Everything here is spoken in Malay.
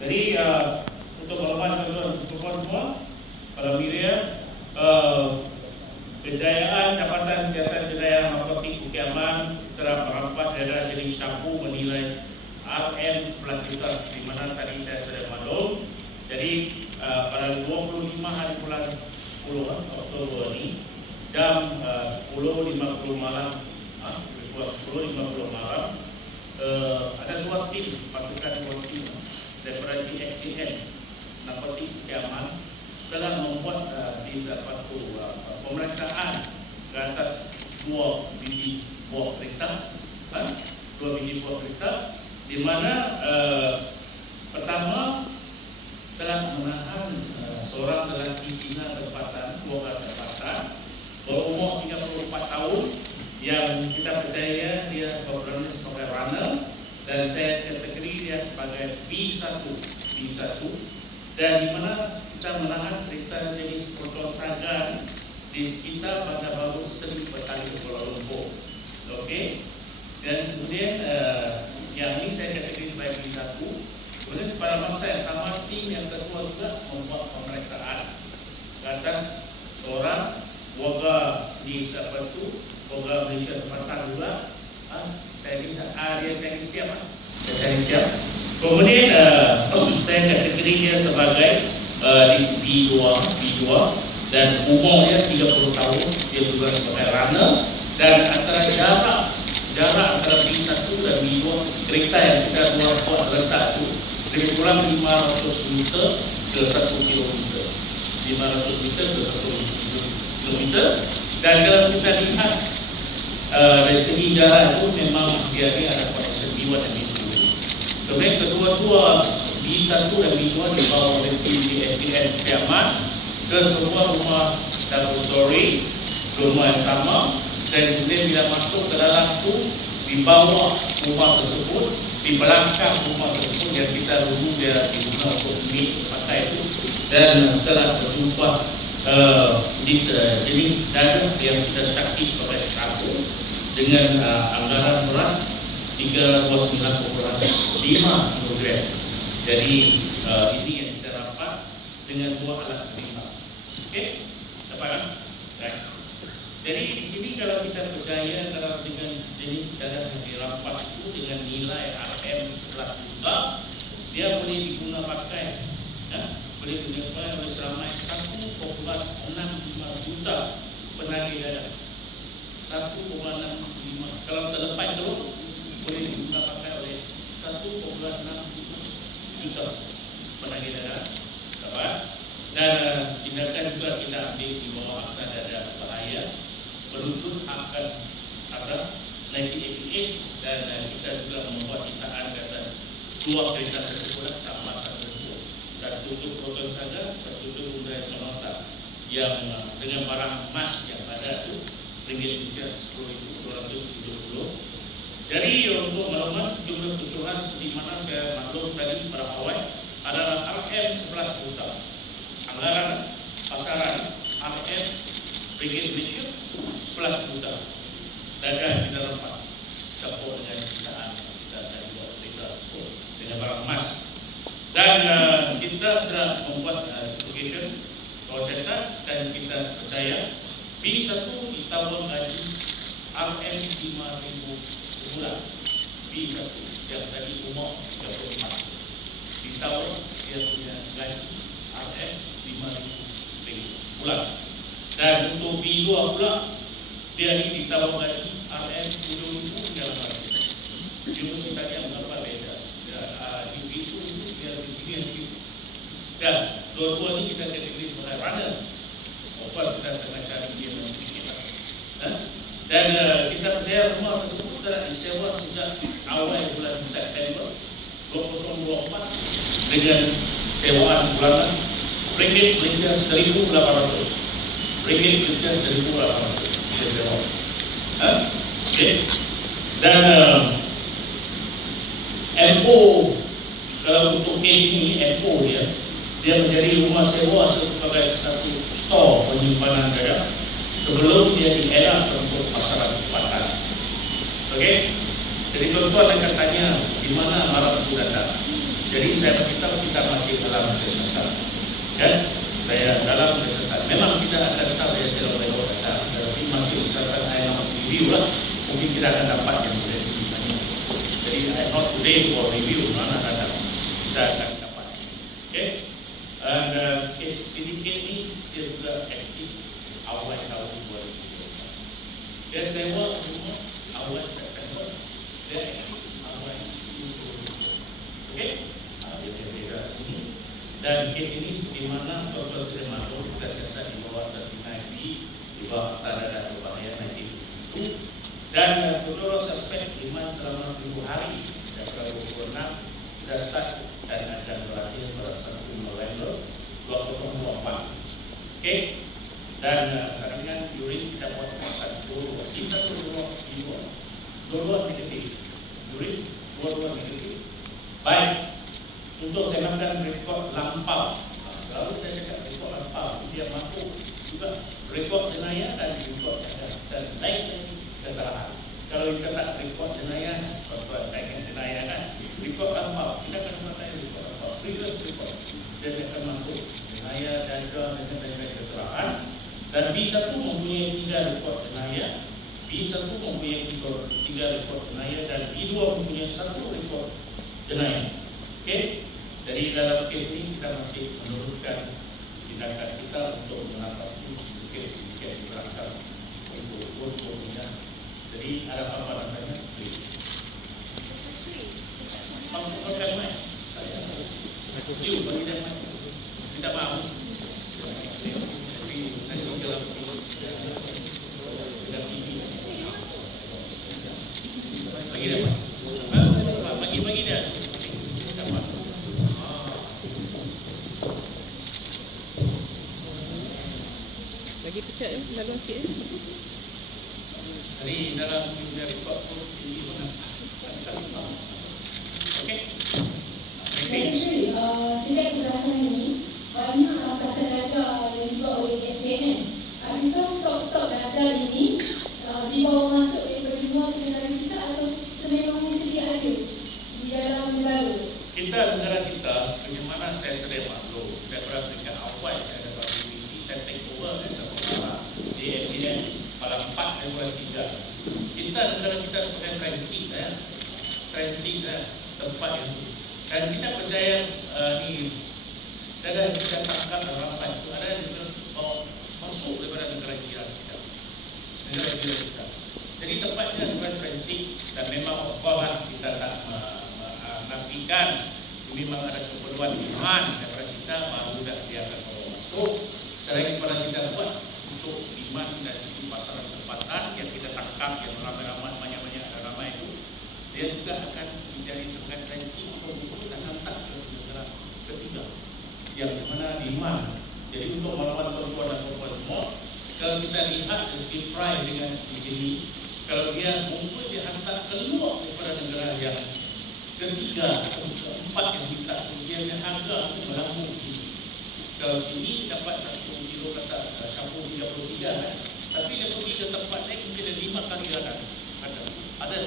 Jadi untuk maklumat tuan-tuan semua, para media, kejayaan Jabatan Siasatan Jenayah Narkotik Kediaman telah merampas daerah jenis sabu bernilai RM11 juta, di mana tadi saya sudah maklum. Jadi pada 25 hari bulan 10 Oktober ini jam 10.50 malam, 10.50 malam, ada dua tim, pasukan dua tim daripada DXCN Narkotik Kediaman telah membuat di satu pemeriksaan ke atas dua biji buah kereta, di mana pertama telah menahan seorang lelaki Cina tempatan, warga tempatan, berumur 34 tahun, yang kita percaya dia berperan sebagai runner, dan saya kategori dia sebagai B1, dan di mana kita menahan kereta jenis motor Sagan di sekitar Bandar Baru Seri Petani Kuala Lumpur. Okey. Dan kemudian yang ini saya kategori sebagai B1. Kemudian pada masa yang sama, tim yang kedua juga membuat pemeriksaan ke atas seorang warga di Sabatu, warga Malaysia tempatan juga. Dia teknis siap. Kemudian saya kategori dia sebagai B2, dan umurnya 30 tahun, dia juga sebagai runner, dan antara jarak antara B1 dan B2 kereta yang kita buat serentak itu lebih kurang 500 meter ke 1 kilometer, 500 meter ke 1 kilometer. Dan kalau kita lihat dari segi jarak itu memang dia ada koneksi B1 dan B2. Kemudian kedua-dua B1 dan B2 dibawa oleh tim DXCN Kediaman ke sebuah rumah double story, rumah yang sama, dan kemudian bila masuk ke dalam itu, di bawah rumah tersebut, di belakang rumah tersebut yang kita dulu dia digunakan untuk pakai itu, dan telah berjumpa jenis dana yang kita sakti sebagai satu dengan anggaran berat 39,5 kg. Jadi ini yang kita dapat dengan dua alat terima. Okey, dapat kan? Baik. Jadi di sini kalau kita percaya kalau dengan jenis darah yang dirampas itu dengan nilai RM11 juta, dia boleh digunakan pakai, boleh digunakan oleh seramai 1,65 juta penagih darah. 1,65. Kalau terlepas itu boleh digunakan pakai oleh 1,65 juta penagih darah. Dapat. Dan tindakan juga kita ambil di bawah akta dadah bahaya merujuk akan ada 1988, dan kita juga membuat sitaan kata dua kereta tersebut tamat tersebut, satu untuk proton saja, satu untuk Hyundai Sonata yang dengan barang emas yang ada itu ringgit Malaysia 10.270. Jadi untuk maklumat jumlah keseluruhan di mana saya maklum tadi pada awal adalah RM11 juta. Anggaran pasaran RM ringgit Malaysia 11 juta. Dadah kita dapat campur dengan sitaan kita dan juga kereta dengan barang emas. Dan kita sudah membuat application prosesan, dan kita percaya B1 ditawar gaji RM5,000 sebulan. B1 yang tadi umur 34 ditawar dia punya gaji RM5,000 sebulan. Dan untuk B2 pula dia ini ditawar gaji RM10,000 dalam hari. Universitas yang mengapa beda. Di B2 itu dia di sini yang sini. Dan dua-dua ini kita kategori sebagai runner. Apa kita tengah cari dia nanti kita. Dan kita percaya rumah tersebut telah disewa sejak awal bulan September 2024 dengan sewaan bulanan ringgit Malaysia 1,800. Ringgit Malaysia 1,800 kita sewa. Okay. Dan MO, kalau untuk kes ini MO dia menjadi rumah sewa sebagai satu store penyimpanan garam sebelum dia diedarkan untuk pasaran tempatan. Okey. Jadi tuan-tuan akan tanya di mana barang itu datang. Jadi saya beritahu kita dalam siasatan. Kan? Saya dalam siasatan. Memang kita akan tahu ya sila rekod data, tapi masih siasatan I not review lah. Mungkin kita akan dapat yang lebih banyak. Jadi I not today for review mana data kita akan dapat. Okay? Dan kes PDK ini dia juga aktif awal tahun 2020. Dia sewa semua awal September. Dia aktif awal 2020. Okay? Dia beda sini. Dan kes ini di mana Dr. Sri Mato kita siasat di bawah tertinai di bawah tanda berbahaya 19 dan menurut suspek Iman selama 20 hari daripada 26 kita start dan akan berakhir pada 1 November 2024. Okay? Dan sekarang kan urine kita buat dua kita dua negatif urine dua negatif. Baik, untuk saya makan rekod lampau, selalu saya cakap rekod lampau dia mampu juga rekod jenayah dan rekod dan naik lagi kesalahan. Kalau kita tak rekod jenayah, naikkan jenayah kan, rekod lampau kita akan memakai rekod lampau, previous rekod dia akan masuk jenayah dan kesalahan. Dan B1 mempunyai 3 rekod jenayah, B1 mempunyai 3 rekod jenayah dan B2 mempunyai 1 rekod jenayah. Okey, jadi dalam kes ini kita masih menurunkan tindakan kita untuk mengatasi sedikit berangkat untuk minyak. Jadi ada apa namanya? Mampukan mai? Saya cium bagi dia mai. Tidak mahu. Bagi dia mai. Bagi dia. Lagi pecat laluan sikit. Jadi dalam dunia rekod pun ini sangat okey. Sejak kedatangan ini banyak pasal data yang dibuat oleh SDN. Adakah stok-stok data ini dibawa masuk daripada luar negara kita atau sememangnya sedia ada di dalam negara? Kita negara kita sebagaimana saya sedia maklum daripada peringkat awal saya dapat divisi saya take over sementara di SDN pada 4 Februari 3. Kita negara kita sebagai transit tempat yang dan kita percaya ni dan kita tangkap dan ramai itu ada yang masuk daripada negara jiran kita. Jadi tempatnya adalah transit dan memang orang kita tak menafikan memang ada keperluan iman daripada kita baru dah biarkan orang masuk. Selain daripada kita buat untuk iman dan situ pasaran tempatan yang kita tangkap yang ramai-ramai banyak-banyak ada ramai itu dia juga akan menjadi sebagai transit untuk itu dan hantar ke negara ketiga yang mana iman. Jadi untuk melawan perempuan dan perempuan semua, kalau kita lihat si prime dengan di sini, kalau dia mungkin dia hantar keluar daripada negara yang ketiga, keempat yang kita dia harga itu melambung di sini. Kalau sini dapat 1 kilo kata syampung 33 kan, tapi dia pergi ke tempat lain mungkin dia 5 kali ada